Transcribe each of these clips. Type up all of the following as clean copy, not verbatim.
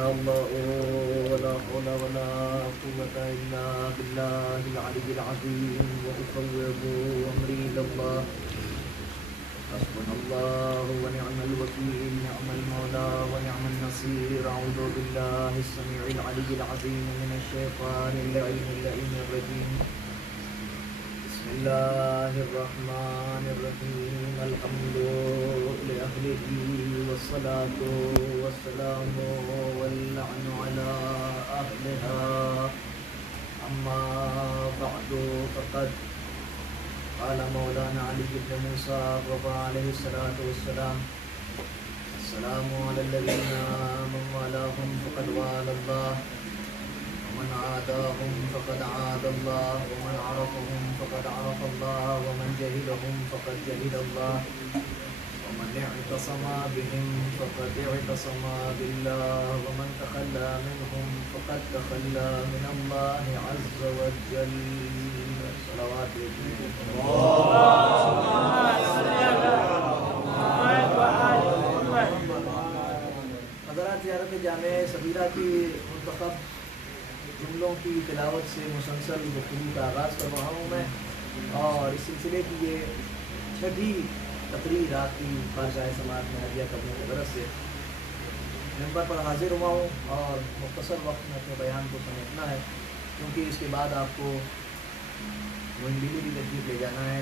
वला हौला वला कुव्वता इल्ला बिल्लाहिल अलिय्यिल अज़ीम व उफ़व्विदु अम्री इलल्लाह हस्बुनल्लाहु व निअमल वकील निअमल मौला व निअमन नसीर अऊज़ु बिल्लाहिस समीइल अलिय्यिल अज़ीम मिनश शैतानिर रजीम बिस्मिल्लाहिर रहमानिर रहीम अल्हम्दु लिअहलिही वस्सलातु वस्सलामु वल्लअनु अला अहलिहा अम्मा बअदु फ़क़द क़ाल मौलाना अली इब्न मूसा अलैहिस्सलातु वस्सलाम अस्सलामु अलल्लज़ीना मन वालाहुम फ़क़द वालल्लाह वमन आदाहुम फ़क़द आदल्लाह वमन अरफ़हुम फ़क़द अरफ़ल्लाह वमन जहिलहुम फ़क़द जहिलल्लाह वमन इअतसमा बिहिम फ़क़द इअतसमा बिल्लाह वमन तख़ल्ला मिनहुम फ़क़द तख़ल्ला मिनल्लाहि अज़्ज़ व जल्ल। सलावत हज़रात ज़ियारत जामे सबीरा की मुंतखब जुमलों की तिलावत से मुसलसल गुफ्तगू का आगाज़ कर रहा हूँ मैं, और इस सिलसिले की ये छठी तकरीर आपकी बारगाह समात में हदिया करने के गरज से मेंबर पर हाजिर हुआ हूँ, और मुख्तसर वक्त में अपने बयान को समेटना है, क्योंकि इसके बाद आपको मंदिली भी तकलीफ ले जाना है,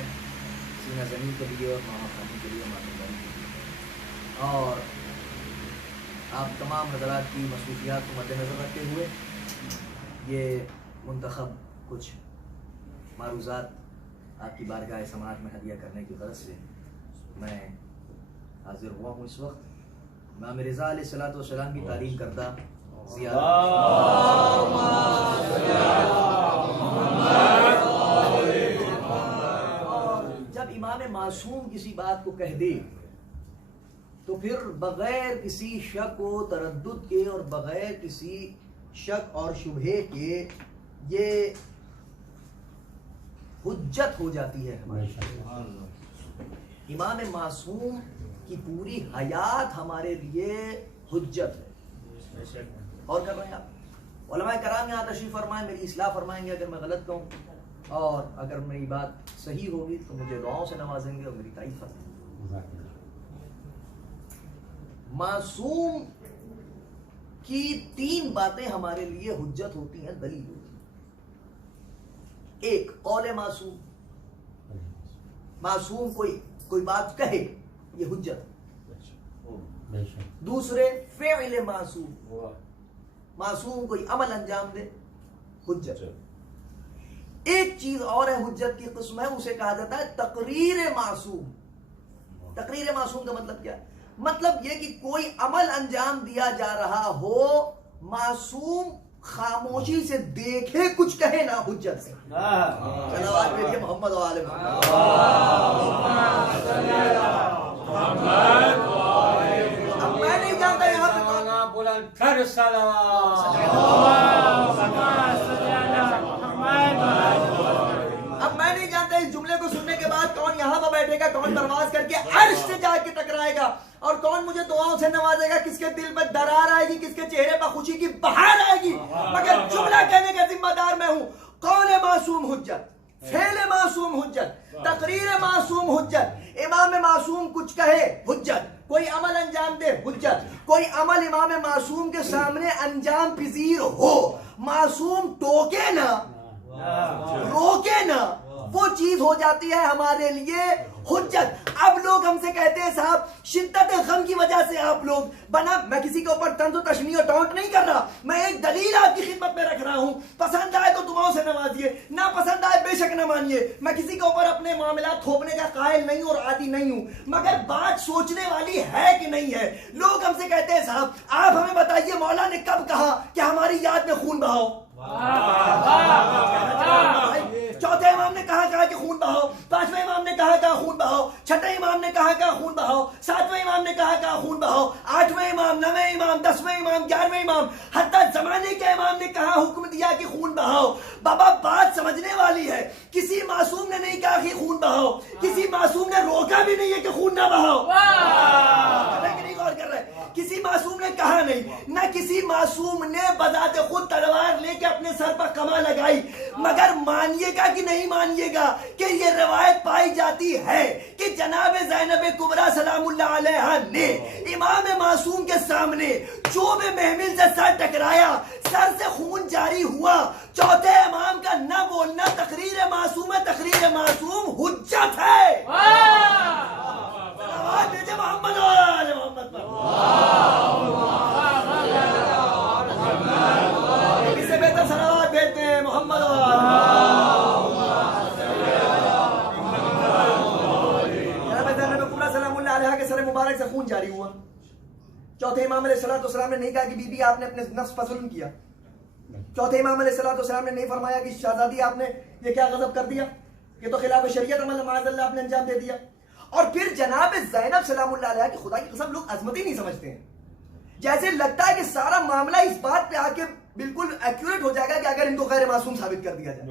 सीना ज़मीन के लिए और मामा खाने के लिए, मातबारी के लिए, और आप तमाम हज़रात की मसरूफियात को मद्देनज़र रखते हुए ये मुंतखब कुछ मारूज़ात आपकी बारगाह समात में हदिया करने की गरज से मैं हाजिर हुआ हूँ। इस वक्त इमाम रिज़ा अलैहिस्सलातु वस्सलाम की तालीम करदा जब इमाम मासूम किसी बात को कह दे तो फिर बगैर किसी शक व तरद्दुद के और बगैर किसी शक और शुबहे के ये हुज्जत हो जाती है हमारी। इमाम मासूम की पूरी हयात हमारे लिए हुज्जत है। और कर रहे हैं आप उलमाए कराम यहाँ तशरीफ फरमाएं, मेरी इस्लाह फरमाएंगे अगर मैं गलत कहूँ, और अगर मेरी बात सही होगी तो मुझे दुआओं से नवाजेंगे और मेरी तारीफ फरमाएंगे। मासूम की तीन बातें हमारे लिए हुज्जत होती हैं, दलील होती हैं। एक कौले मासूम, मासूम कोई बात कहे ये हुज्जत। दूसरे फ़िअल मासूम, मासूम कोई अमल अंजाम दे, हुज्जत। एक चीज और है हुज्जत की किस्म है, उसे कहा जाता है तकरीर मासूम। तकरीर मासूम का मतलब क्या है? मतलब यह कि कोई अमल अंजाम दिया जा रहा हो, मासूम खामोशी से देखे, कुछ कहे ना, हुज्जत से। सलावत भेजिए मोहम्मद व आले मोहम्मद। अब मैं नहीं जानता यहाँ पे अब मैं नहीं जानता इस जुमले को सुनने के बाद कौन यहाँ पर बैठेगा, कौन परवाज करके अर्श से जाके टकराएगा, और कौन मुझे दुआओं से नवाजेगा, किसके दिल पर दरार आएगी, किसके चेहरे पर खुशी की बहार आएगी। मगर जुमला कहने का जिम्मेदार मैं हूं। कौल मासूम हुज्जत, फेल मासूम हुज्जत, तकरीर मासूम हुज्जत। इमाम मासूम कुछ कहे हुज्जत, कोई अमल अंजाम दे हुज्जत, कोई अमल इमाम मासूम के सामने अंजाम पजीर हो, मासूम टोके ना, रोके ना, वो चीज हो जाती है हमारे लिए हुज्जत। अब लोग हमसे कहते हैं साहब शिद्दत गम की वजह से आप लोग बना, मैं किसी के ऊपर तंज तशनी और टॉन्ट नहीं कर रहा, मैं एक दलील आपकी खिदमत में रख रहा हूं। पसंद आए तो दुआओं से नवाजिए, ना पसंद आए बेशक न मानिए। मैं किसी के ऊपर अपने मामला थोपने का कायल नहीं और आदी नहीं हूं, मगर बात सोचने वाली है कि नहीं है। लोग हमसे कहते हैं साहब आप हमें बताइए मौला ने कब कहा कि हमारी याद में खून बहाओ। चौथे इमाम ने कहा कि खून बहाओ, पांचवें इमाम ने कहा खून बहाओ, छठे इमाम ने कहा खून बहाओ, सातवें इमाम ने कहा खून बहाओ, आठवें इमाम, नवें इमाम, 10वें इमाम, 11वें इमाम, हत्ता जमाने के इमाम ने कहा, हुक्म दिया कि खून बहाओ। बाबा बात समझने वाली है, किसी मासूम ने नहीं कहा कि खून बहाओ, किसी मासूम ने रोका भी नहीं है कि खून ना बहाओ। नहीं गौर कर रहे, किसी मासूम ने कहा नहीं, ना किसी मासूम ने बजाते खुद तलवार लेके अपने सर पर कमा लगाई। मगर मानिएगा कि नहीं मानिएगा कि ये रवायत पाई जाती है कि जनाब ज़ैनब कुबरा सलामुल्लाह अलैहा ने इमाम मासूम के सामने चोबे महमिल से सर टकराया, सर से खून जारी हुआ। चौथे इमाम का न बोलना तकरीर मासूम है, तकरीर मासूम हुज्जत है। मोहम्मद इससे बेहतर सलावत भेजते हैं मोहम्मद। के सर मुबारक से खून जारी हुआ। चौथे इमाम अलैहिस्सलाम ने नहीं कहा कि बीबी आपने अपने नफ्स पर जुल्म किया। चौथे इमाम अलैहिस्सलाम ने नहीं फरमाया कि शहजादी आपने ये क्या गजब कर दिया, ये तो खिलाफ शरीयत अमल माज़अल्लाह आपने अंजाम दे दिया। और फिर जनाब ज़ैनब सलामुल्लाह अलैहा की खुदा की कसम लोग अजमत ही नहीं समझते हैं। जैसे लगता है कि सारा मामला इस बात पे आके बिल्कुल एक्यूरेट हो जाएगा कि अगर इनको गैर मासूम साबित कर दिया जाए।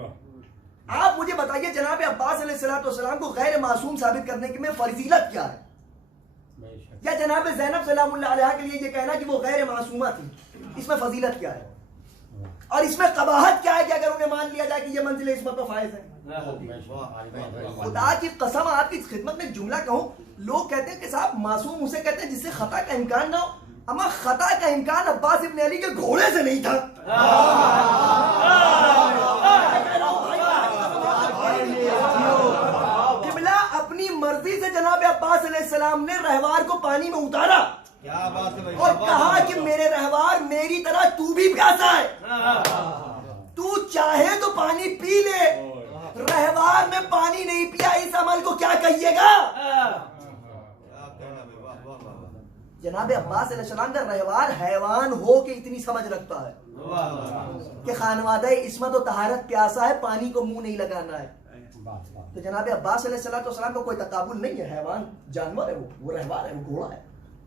आप मुझे बताइए जनाब अब्बास अलैहिस्सलाम को गैर मासूम साबित करने की में फजीलत क्या है? या जनाब ज़ैनब सलामुल्लाह अलैहा के लिए ये कहना कि वो गैर मासूमा थी, इसमें फजीलत क्या है? और इसमें कबाहत क्या है कि अगर उन्हें मान लिया जाए कि ये मंजिल इस्मत पर फायज है? खुदा की कसम आपकी खिदमत में जुमला कहूं, लोग कहते हैं कि साहब मासूम उसे कहते हैं जिससे खता का इम्कान ना हो। अमा खता का इम्कान अब्बास इब्न अली के घोड़े से नहीं था। अपनी मर्जी से जनाब अब्बास अलैहिस्सलाम ने रहवार को पानी में उतारा। क्या बात है भाई, और कहा कि मेरे रहवार मेरी तरह तू भी प्यासा है, तू चाहे तो पानी पी ले। रहवार में पानी नहीं पिया, इस अमल को क्या कहिएगा? जनाब अब्बास अलैहिस्सलाम का रहवार हैवान हो के इतनी समझ रखता है कि खानवादा इस्मत और तहारत प्यासा है, पानी को मुंह नहीं लगाना है। तो जनाब अब्बास अलैहिस्सलाम का कोई तकाबुल नहीं है, हैवान जानवर है, वो रहवार है, वो घोड़ा है।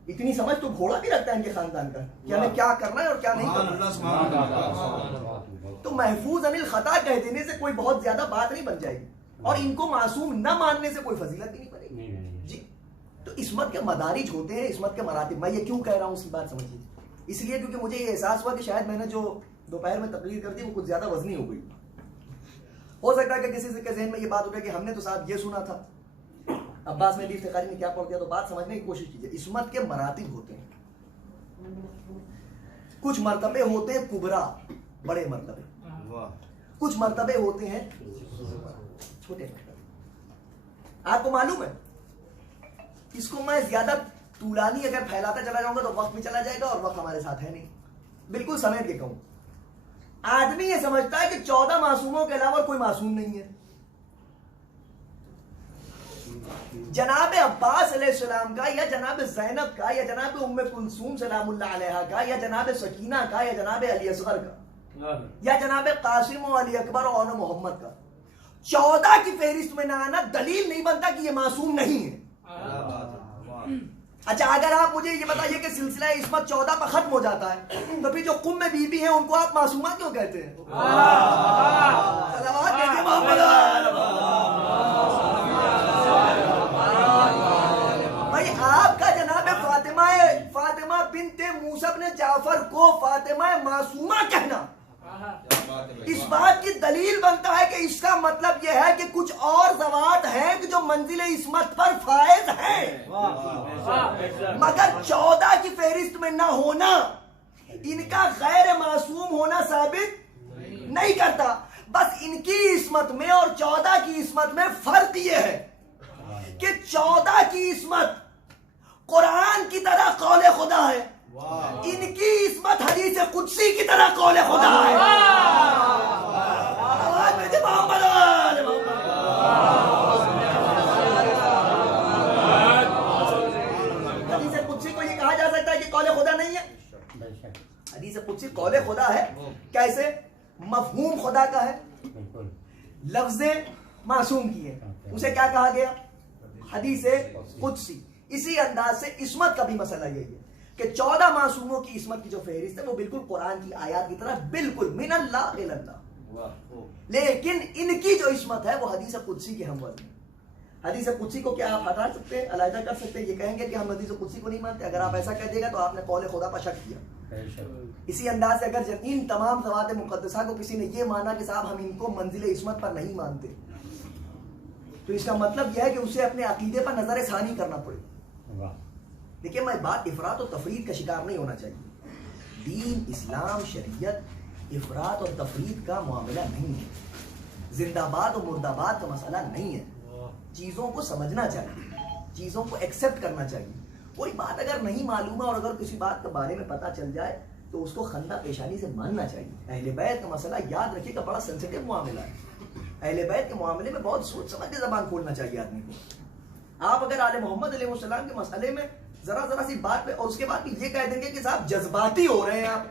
इतनी समझ तो घोड़ा भी रखता है इनके खानदान का कि हमें क्या करना है और क्या नहीं करना। तो महफूज अनिल खता कह देने से कोई बहुत ज्यादा बात नहीं बन जाएगी, और इनको मासूम न मानने से कोई फजीलत भी नहीं बनेगी जी। तो इस्मत के मदारिज होते हैं, इस्मत के मरातिब। मैं ये क्यों कह रहा हूँ उसकी बात समझिए, इसलिए क्योंकि मुझे ये एहसास हुआ कि शायद मैंने जो दोपहर में तकरीर कर दी वो कुछ ज्यादा वजनी हो गई। हो सकता है कि किसी के जहन में ये बात उठे कि हमने तो साहब ये सुना था, अब्बास में भी इफ्तिखारी ने क्या पढ़ दिया। तो बात समझने की कोशिश कीजिए। इस्मत के मरातिब होते हैं, कुछ मर्तबे होते हैं कुबरा, बड़े मर्तबे, कुछ मर्तबे होते हैं छोटे मर्तबे। आपको मालूम है, इसको मैं ज्यादा तूलानी अगर फैलाता चला जाऊंगा तो वक्त भी चला जाएगा और वक्त हमारे साथ है नहीं। बिल्कुल समेट के कहूं, आदमी ये समझता है कि 14 मासूमों के अलावा कोई मासूम नहीं है। जनाब अब्बास अलैहिस्सलाम का या जनाब ज़ैनब का या जनाब उम्मे कुलसूम सलामुल्लाह अलैहा का या जनाब सकीना का या जनाब अली असगर का या जनाब कासिम और अली अकबर और मोहम्मद का 14 की फहरिस्त में ना आना दलील नहीं बनता कि ये मासूम नहीं है। अच्छा, अगर आप मुझे ये बताइए कि सिलसिला इस्मत 14 पर खत्म हो जाता है, तो फिर जो कुम में बीबी है उनको आप मासूमा क्यों कहते हैं? भाई आपका जनाब फातिमा बिन्ते मूसा ने जाफर को फातिमा मासूमा कहना इस बात की दलील बनता है कि इसका मतलब यह है कि कुछ और ज़वात हैं कि जो मंजिल इस्मत पर फायज हैं, मगर 14 की फहरिस्त में ना होना इनका गैर मासूम होना साबित नहीं करता। बस इनकी इस्मत में और 14 की इस्मत में फर्क यह है कि 14 की इस्मत कुरान की तरह कौले खुदा है, इनकी इस्मत हदीस कुदसी की तरह कौले खुदा है। हदीस कुदसी को ये कहा जा सकता है कि कौले खुदा नहीं है? हदीस कुदसी कौले खुदा है। कैसे? मफहूम खुदा का है, लफ्ज़े मासूम की है, उसे क्या कहा गया? हदीस कुदसी। इसी अंदाज से इस्मत का भी मसला यही है कि 14 मासूमों की इस्मत की जो फहरिस्त है वो बिल्कुल कुरान की आयत की तरह बिल्कुल मिन अल्लाह इल्लल्लाह, लेकिन इनकी जो इस्मत है वो हदीस कुदसी की हमवज़न है। हदीस कुदसी को क्या आप हटा सकते हैं, अलहदा कर सकते हैं? ये कहेंगे कि हम हदीस कुदसी को नहीं मानते? अगर आप ऐसा कह देगा तो आपने कौल खुदा पर शक किया। इसी अंदाज से अगर इन तमाम ज़वात मुक़द्दसा को किसी ने ये माना कि साहब हम इनको मंजिल इस्मत पर नहीं मानते, तो इसका मतलब यह है कि उसे अपने अकीदे पर नजर सानी करना पड़े। देखिए, मैं बात इफरात और तफरीद का शिकार नहीं होना चाहिए। दीन, इस्लाम, शरीयत इफरात और तफरीद का मामला नहीं है, जिंदाबाद और मुर्दाबाद का मसला नहीं है। चीज़ों को समझना चाहिए, चीज़ों को एक्सेप्ट करना चाहिए। कोई बात अगर नहीं मालूम है और अगर किसी बात के बारे में पता चल जाए तो उसको खंदा पेशानी से मानना चाहिए। अहले बैत का मसला याद रखिएगा बड़ा सेंसिटिव मामला है। अहले बैत के मामले में बहुत सोच समझ के जबान खोलना चाहिए आदमी को। आप अगर आले मोहम्मद अलैहिस्सलाम के मसले में जरा सी बात पे और उसके बाद ये कह देंगे कि साहब जज्बाती हो रहे हैं आप,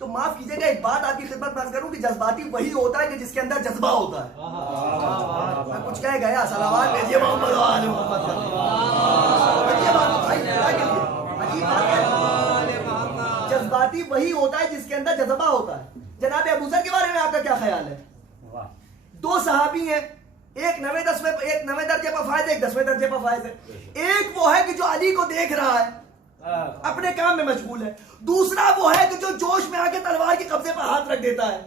तो माफ कीजिएगा एक बात आपकी खिदमत में करूं कि जज्बाती वही होता है कि जिसके अंदर जज्बा होता है। मैं कुछ कह गया, सलावत भेजिए मोहम्मद व आले मोहम्मद का। जज्बाती वही होता है जिसके अंदर जज्बा होता है। जनाब अबू ज़र के बारे में आपका क्या ख्याल है? दो सहाबी हैं, एक 9वें दर्जे पर फायज है, एक 10वें दर्जे पर फायज है। एक वो है कि जो अली को देख रहा है, अपने काम में मशगूल है। दूसरा वो है कि जो जोश में आके तलवार के कब्जे पर हाथ रख देता है।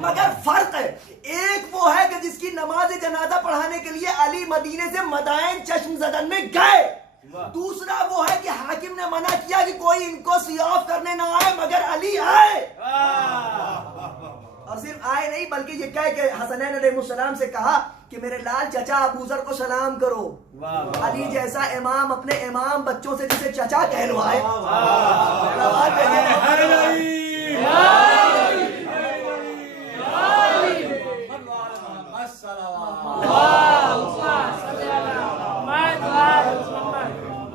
मगर फर्क है, एक वो है कि जिसकी नमाज जनाजा पढ़ाने के लिए अली मदीने से मदाइन चश्म ज़दन में गए। दूसरा वो है कि हाकिम ने मना किया कि कोई इनको सियाफ करने ना आए, मगर अली आए। और सिर्फ आए नहीं बल्कि ये कह के हसनैन अलैहिस्सलाम से कहा कि मेरे लाल चचा अबू ज़र को सलाम करो। अली जैसा इमाम अपने इमाम बच्चों से जिसे चचा कहलवाए।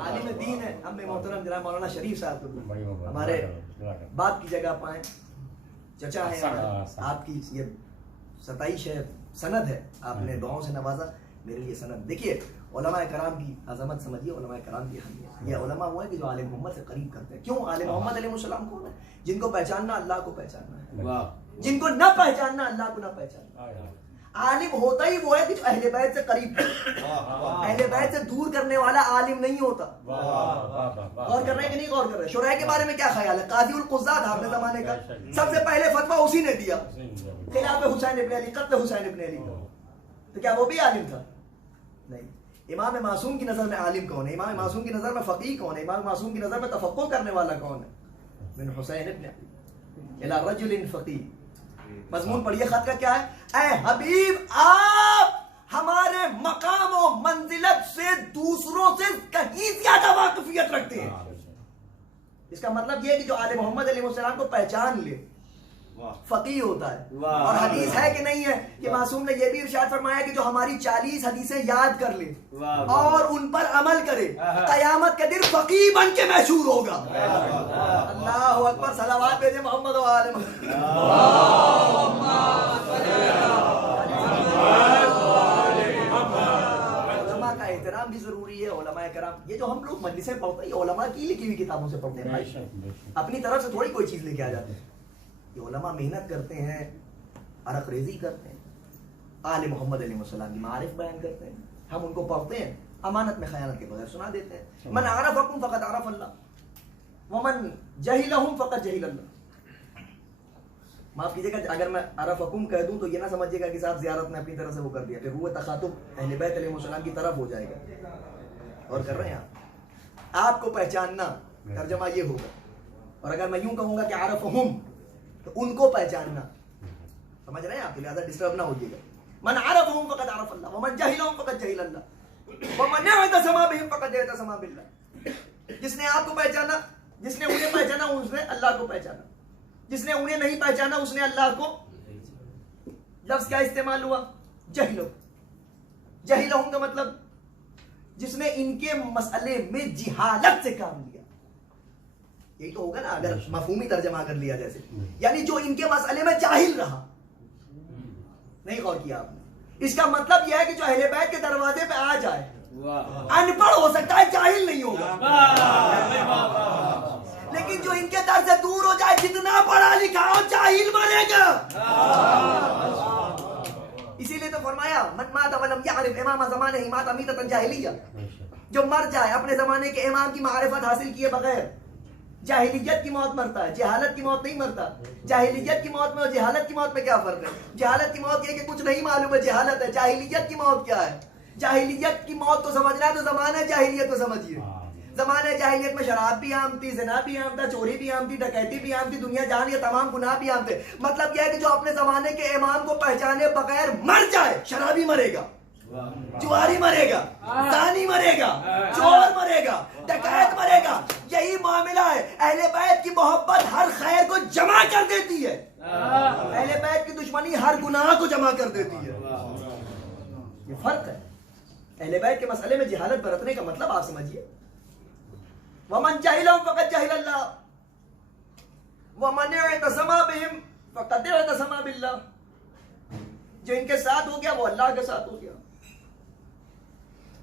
आलिम दीन है अम्मे मोहतरम जनाब मौलाना शरीफ साहब हमारे बाप की जगह पाए, चचा है आपकी, ये 27 है सनद है, आपने दुआओं से नवाजा, मेरे लिए सनद। देखिए उलमा कराम की अजमत समझिए, उलमा कराम की अहमियत। ये उलमा हुआ है कि जो आले मोहम्मद से करीब करते हैं। क्यों? आले मोहम्मद अलैहिस्सलाम कौन है? जिनको पहचानना अल्लाह को पहचानना है, जिनको न पहचानना अल्लाह को न पहचानना। आलिम होता ही वो है कि जो अहले बैत से करीब, अहले बैत से दूर करने वाला आलिम नहीं होता। गौर कर रहे हैं कि नहीं गौर कर रहे? शुरा के बारे में क्या ख्याल है? काजी उल कुज़्ज़ात आपने जमाने का सबसे पहले फतवा उसी ने दिया, खिलाफ हुसैन इब्न अली, कत्ल हुसैन इब्न अली। तो क्या वो भी आलिम था? नहीं। इमाम मासूम की नजर में आलिम कौन है? इमाम मासूम की नजर में फकीह कौन है? इमाम मासूम की नजर में तफक्कुर करने वाला कौन है? मिन हुसैन इब्न अली इला रजुलिन फकीह। मजमून पढ़िए खत का क्या है? ऐ हबीब, आप हमारे मकाम और मंजिलत से दूसरों से कहीं ज्यादा वाकफियत रखते हैं। इसका मतलब यह है कि जो आले मोहम्मद अलैहिस्सलाम को पहचान ले फकीह होता है। और हदीस है कि नहीं है कि मासूम ने यह भी इरशाद फरमाया कि जो हमारी 40 हदीसें याद कर ले और उन पर अमल करे, कयामत के दिन फकीह बन के मशहूर होगा। अल्लाहु अकबर, सलावत भेजे मोहम्मद व आले मोहम्मद। उलमा का एहतराम भी जरूरी है। उलमा कराम, ये जो हम लोग मजलिसें पढ़ते हैं, उलमा की लिखी हुई किताबों से पढ़ते हैं भाई, अपनी तरफ से थोड़ी कोई चीज लेके आ जाते हैं। ये उलमा मेहनत करते हैं, अरक रेजी करते हैं, आले मोहम्मद अलैहिस्सलाम की मारिफ बयान करते हैं, हम उनको पढ़ते हैं, अमानत में खयानत के बगैर सुना देते हैं। मन आरफकुम फक़द आरफ अल्लाह वमन जहिलहुम फक़द जहिल अल्लाह। माफ कीजिएगा अगर मैं आरफकुम कह दूं तो ये ना समझिएगा कि साहब ज़ियारत में अपनी तरफ से वो कर दिया, फिर वो तखातुब अहले बैत अलैहिस्सलाम की तरफ हो जाएगा। और कर रहे हैं आपको पहचानना, तर्जमा ये होगा। और अगर मैं यूं कहूंगा कि आरफहुम तो उनको पहचानना, समझ रहे हैं आप? लिहाजा डिस्टर्ब ना होइएगा। मन आरफहुम फक़द आरफ अल्लाह वमन जहिलहुम फक़द जहिल अल्लाह वमन यअतसमा बिहिम फक़द यअतसमा बिल्लाह। जिसने आपको पहचाना, जिसने उन्हें पहचाना, उसने अल्लाह को पहचाना। जिसने उन्हें नहीं पहचाना उसने अल्लाह को। लफ्ज क्या इस्तेमाल हुआ? जहिलहुम। जहिलहुम का मतलब जिसने इनके मसले में जिहालत से काम लिया, यही तो होगा ना अगर मफहूमी तर्जमा कर लिया जैसे, यानी जो इनके मसले में जाहिल रहा। नहीं गौर किया आपने? इसका मतलब यह है कि जो अहले बैत के दरवाजे पे आ जाए, अनपढ़ हो सकता है, जाहिल नहीं होगा, लेकिन जो इनके दर से दूर हो जाए, जितना पढ़ा लिखा हो, जाहिल बनेगा। इसीलिए तो फरमाया क्या? मन माता वलम यारिफ इमाम ज़माने ही माता मीततन जाहिलिया, जो मर जाए अपने जमाने के इमाम की मारिफत हासिल किए बगैर, जाहिलियत की मौत मरता है, जहालत की मौत नहीं मरता। जाहिलियत की मौत में और जहालत की मौत में क्या फर्क है? जहालत की मौत ये कि कुछ नहीं मालूम है, जहालत है। जाहिलियत की मौत क्या है? जाहिलियत की मौत को समझना है तो जमाने जाहिलियत को समझिए। जमाने जाहिलियत में शराब भी आम थी, ज़िना भी आम था, चोरी भी आम थी, डकैती भी आम थी, दुनिया जान ये तमाम गुनाह भी आम थे। मतलब यह है कि जो अपने जमाने के इमाम को पहचाने बगैर मर जाए, शराबी मरेगा, जुआरी मरेगा, दानी मरेगा, चोर मरेगा, डकैत मरेगा। यही मामला है। अहले बैत की मोहब्बत हर खैर को जमा कर देती है, अहले बैत की दुश्मनी हर गुनाह को जमा कर देती है। ये फर्क है। अहले बैत के मसले में जहालत बरतने का मतलब आप समझिए, वमन जहिलहुम फक़द जहिलल्लाह वमन इअतसमा बिहिम फक़द इअतसमा बिल्लाह। जो इनके साथ हो गया वो अल्लाह के साथ हो गया।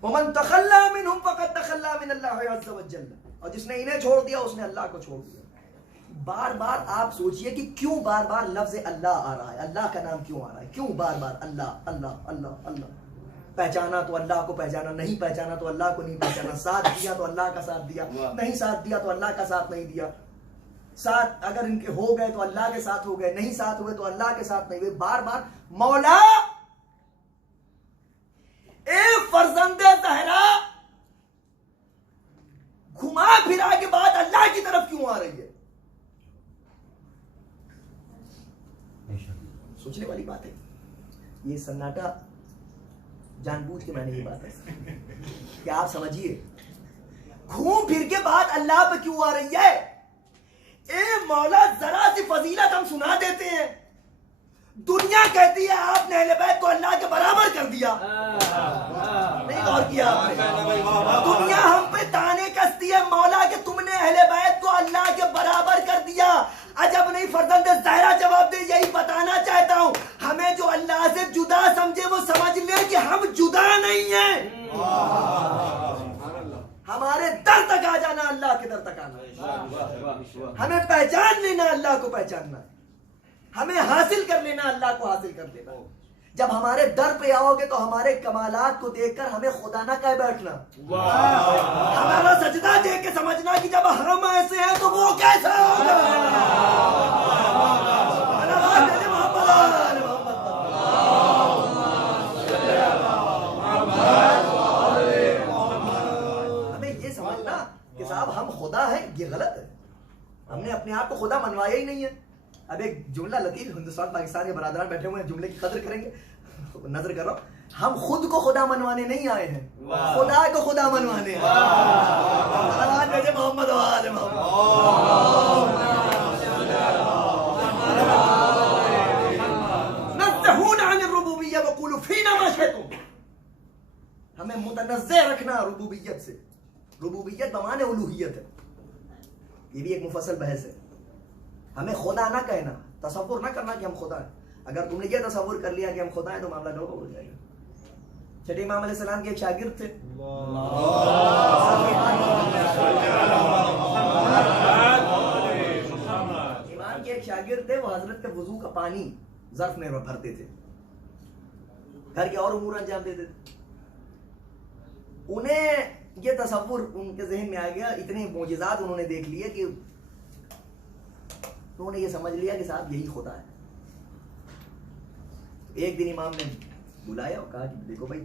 वमन तखल्ला मिनहुम फक़द तखल्ला मिनल्लाहि अज़्ज़ व जल्ल। और जिसने इन्हें छोड़ दिया उसने अल्लाह को छोड़ दिया। बार बार आप सोचिए कि क्यों बार बार लफ्ज़ अल्लाह आ रहा है, अल्लाह का नाम क्यों आ रहा है? क्यों बार बार अल्लाह अल्लाह अल्लाह अल्लाह? पहचाना तो अल्लाह को पहचाना, नहीं पहचाना तो अल्लाह को नहीं पहचाना। साथ दिया तो अल्लाह का साथ दिया, नहीं साथ दिया तो अल्लाह का साथ नहीं दिया। साथ अगर इनके हो गए तो अल्लाह के साथ हो गए, नहीं साथ हुए तो अल्लाह के साथ नहीं हुए। बार बार मौला ए फर्जंदे ज़हरा घुमा फिरा के बाद अल्लाह की तरफ क्यों आ रही है? सोचने वाली बात है। ये सन्नाटा जानबूझ के मैंने ये बात है कि आप समझिए, घूम फिर के बाद अल्लाह पे क्यों आ रही है? ए मौला जरा सी फजीलत हम सुना देते हैं, दुनिया कहती है आपने अहले बैत को अल्लाह के बराबर कर दिया। नहीं गौर किया आपने? दुनिया हम पे ताने कसती है मौला कि तुमने अहले बैत को अल्लाह के बराबर कर दिया। अजब नहीं फर्जंद ज़हरा जवाब दे, यही बताना चाहता हूं, हमें जो अल्लाह से जुदा समझे वो समझ ले कि हम जुदा नहीं हैं। हमारे दर तक आ जाना अल्लाह के दर तक आना, हमें पहचान लेना अल्लाह को पहचानना, हमें हासिल कर लेना अल्लाह को हासिल कर लेना। जब हमारे दर पे आओगे तो हमारे कमालात को देखकर हमें खुदा ना कह बैठना, हमारा सजदा देख के समझना कि जब हम ऐसे हैं तो वो कैसा होगा। हमें ये समझना कि साहब हम खुदा हैं, ये गलत है। हमने अपने आप को खुदा मनवाया ही नहीं है। अब एक जुमला लतीफ, हिंदुस्तान पाकिस्तान के बरादरान बैठे हुए हैं, जुमले की कदर करेंगे। नजर करो, हम खुद को खुदा मनवाने नहीं आए हैं, खुदा को खुदा मनवाने हैं। मोहम्मद हमें मुतनज़्ज़े रखना रुबूबियत से। रुबूबियत बमाने उलूहियत है, ये भी एक मुफस्सल बहस है। हमें खुदा ना कहना, तसव्वुर ना करना कि हम खुदा हैं। अगर तुमने ये तसव्वुर कर लिया कि हम खुदा हैं तो मामला नौबा हो जाएगा। छठे इमाम अलैहिस्सलाम के एक शागिर्द थे, इमाम के एक शागिर्द थे, वो हजरत के वजू का पानी ज़र्फ में भरते थे, घर के और उमूर अंजाम देते थे। उन्हें ये तसव्वुर उनके जहन में आ गया, इतने मोजिज़ात उन्होंने देख लिए कि उन्होंने ये समझ लिया कि साहब यही खुदा है। एक दिन इमाम ने बुलाया और कहा कि देखो भाई,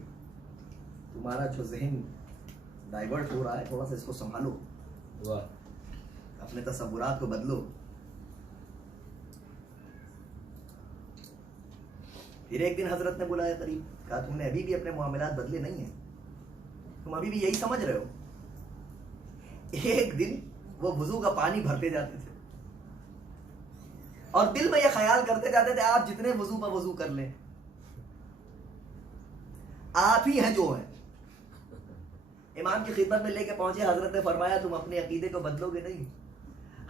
तुम्हारा जो जहन डाइवर्ट हो रहा है, थोड़ा सा इसको संभालो, अपने तसव्वुरात को बदलो। फिर एक दिन हजरत ने बुलाया करीब, कहा तुमने अभी भी अपने मामलात बदले नहीं है, तुम अभी भी यही समझ रहे हो। एक दिन वो वुजू का पानी भरते जाते थे और दिल में ये ख्याल करते जाते थे, आप जितने वुजू पर वुजू कर लें, आप ही हैं जो हैं। इमाम की खिदमत में लेके पहुंचे, हजरत ने फरमाया तुम अपने अकीदे को बदलोगे नहीं,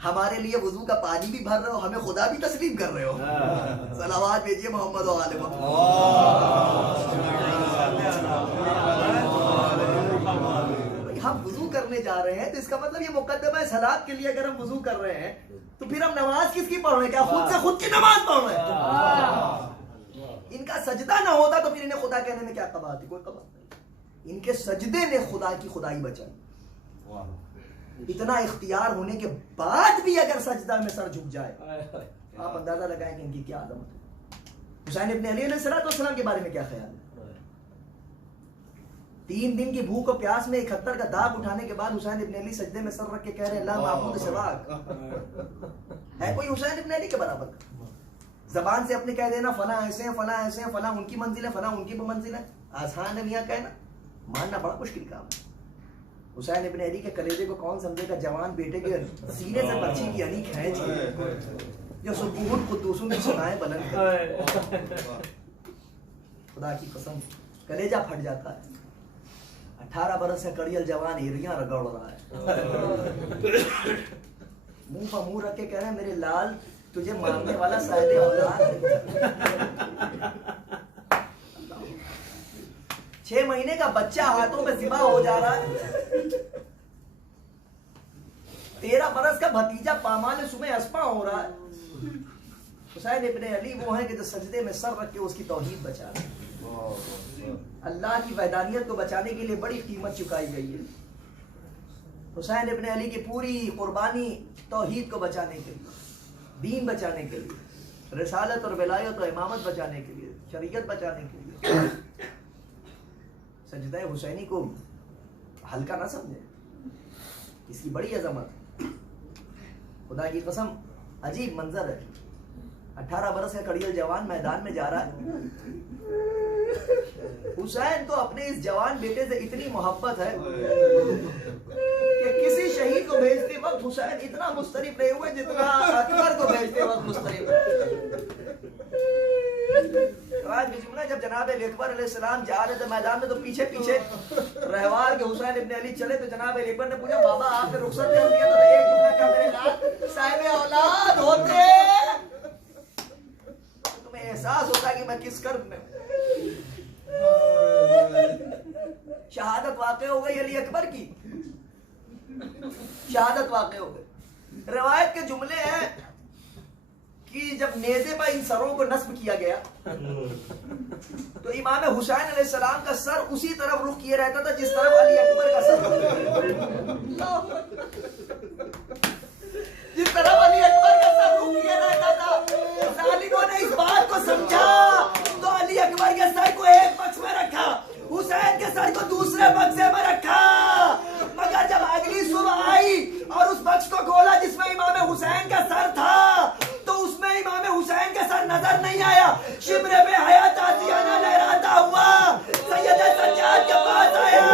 हमारे लिए वुजू का पानी भी भर रहे हो, हमें खुदा भी तस्लीम कर रहे हो। सलावत भेजिए मोहम्मद और आले मोहम्मद। हम वुजू करने जा रहे हैं तो इसका मतलब ये मुकद्दमा है सलात के लिए। अगर हम वुजू कर रहे हैं तो फिर हम नमाज किसकी पढ़ रहे हैं? क्या खुद से खुद की नमाज पढ़ रहे हैं? इनका सजदा ना होता तो फिर इन्हें खुदा कहने में क्या कबात थी? कोई कबात नहीं। इनके सजदे ने खुदा की खुदाई बचाई। इतना इख्तियार होने के बाद भी अगर सजदा में सर झुक जाए, आप अंदाजा लगाएं कि इनकी क्या आजमत है। हुसैन इब्न अली अलैहिस्सलाम के बारे में क्या ख्याल है? 3 दिन की भूख और प्यास में 71 का दाग उठाने के बाद हुसैन इब्न अली सजदे में सर रख के कह रहे हैं ला माबूद सिवाक। है कोई हुसैन इब्न अली के बराबर? जबान से अपने कह देना फला ऐसे हैं, फला ऐसे हैं, फला उनकी मंजिल है, फला उनकी मंजिल है। आसान है मियां कहना, मानना बड़ा मुश्किल काम है। हुसैन इब्न अली के कलेजे को कौन समझेगा? जवान बेटे के सीने से बच्ची की यानी खींच जो सुकून कुद्दूसों की सदाएं बुलंद है। खुदा की कसम कलेजा फट जाता है। 18 बरस से कड़ियल जवान एरिया रगड़ रहा है, मुंह पर मुंह रख के कह रहे हैं मेरे लाल तुझे मारने वाला साहिब औलाद नहीं। 6 महीने का बच्चा हाथों में ज़िबा हो जा रहा है। 13 बरस का भतीजा पामाल सुबह अस्पा हो रहा है। हुसैन इब्न अली वो है कि जो सजदे में सर रख के उसकी तौहीद बचा रहे हैं। अल्लाह की वहदानियत को बचाने के लिए बड़ी कीमत चुकाई गई है। हुसैन इब्न अली की पूरी कुर्बानी तौहीद को बचाने के लिए, दीन बचाने के लिए, रिसालत और विलायत और इमामत बचाने के लिए, शरीयत बचाने के लिए। सजदा हुसैनी को हल्का ना समझे, इसकी बड़ी अजमत। खुदा की कसम अजीब मंजर है। 18 बरस का कड़ियल जवान मैदान में जा रहा है। हुसैन को अपने इस जवान बेटे से इतनी मोहब्बत है कि किसी शहीद को भेजते वक्त हुसैन इतना मुस्तरिब नहीं हुए जितना अकबर को भेजते वक्त मुस्तरिब। आज भी जुमला जब जनाब अकबर अलैहिस्सलाम जा रहे थे मैदान में तो पीछे पीछे रहवार के हुसैन इब्न अली चले तो जनाब अकबर ने पूछा बाबा आपने रुखसत कर दिया तो एक जुमला का मेरे लाल साहिब औलाद होते तुम्हें एहसास होता कि मैं किस कर्म में। शहादत वाक़ई हो गई अली अकबर की, शहादत वाक़ई हो गई। रिवायत के जुमले हैं कि जब नेज़े पर इन सरों को नस्ब किया गया तो इमाम हुसैन अलैहिस्सलाम का सर उसी तरफ रुख किए रहता था जिस तरफ अली अकबर का सर, जिस तरफ अली अकबर का सर रुख किए रहता था। जालिमों ने इस बात को समझा तो अली अकबर के सर को एक पक्ष में रखा, हुसैन के सर को दूसरे बक्से में रखा। मगर जब अगली सुबह आई और उस बक्स को खोला जिसमें इमाम हुसैन का सर था तो उसमें इमाम हुसैन का सर नजर नहीं आया। शिब्र पे हयात आतियाना लहराता हुआ सैयद सज्जाद के पास आया।